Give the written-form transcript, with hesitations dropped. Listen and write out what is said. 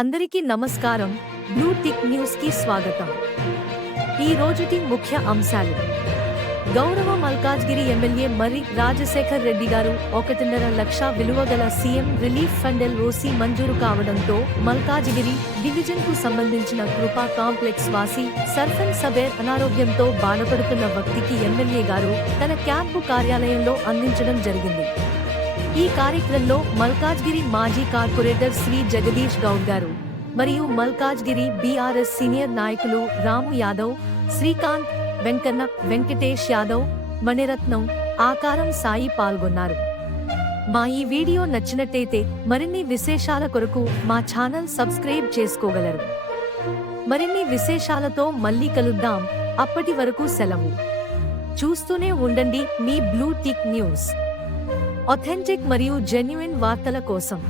అందరికీ నమస్కారం. Blue tick news కి స్వాగతం. ఈ రోజుటి ముఖ్య అంశాలు: గౌరవ మల్కాజ్గిరి ఎమ్మెల్యే మర్రి రాజశేఖర్ రెడ్డి గారు 1.5 లక్ష విలువ గల సీఎం రిలీఫ్ ఫండ్ LOC మంజూరు కావడంతో మల్కాజ్గిరి డివిజన్ కు సంబంధించిన కృపా కాంప్లెక్స్ వాసి సర్పంచ్ సబేర్ అనారోగ్యంతో బాధపడుతున్న వ్యక్తికి ఎమ్మెల్యే గారు తన క్యాంపు కార్యాలయంలో అందించడం జరిగింది. ఈ కార్యక్రమంలో మల్కాజ్గిరి మాజీ కార్పొరేటర్ శ్రీ జగదీష్ గౌడ్ గారు మరియు మల్కాజ్గిరి BRS సీనియర్ నాయకులు రాము యాదవ్, శ్రీకాంత్, వెంకన్న, వెంకటేష్ యాదవ్, మణిరత్నం, ఆకారం సాయి పాల్గొన్నారు. మా ఈ వీడియో నచ్చినట్టయితే మరిన్ని విశేషాల కొరకు మా ఛానల్ సబ్స్క్రైబ్ చేసుకోగలరు. మరిన్ని విశేషాలతో మళ్ళీ కలుద్దాం. అప్పటి వరకు సెలవు. చూస్తూనే ఉండండి మీ బ్లూ టిక్ న్యూస్. ఆథెంటిక్ మరియు జెన్యూన్ వార్తల కోసం.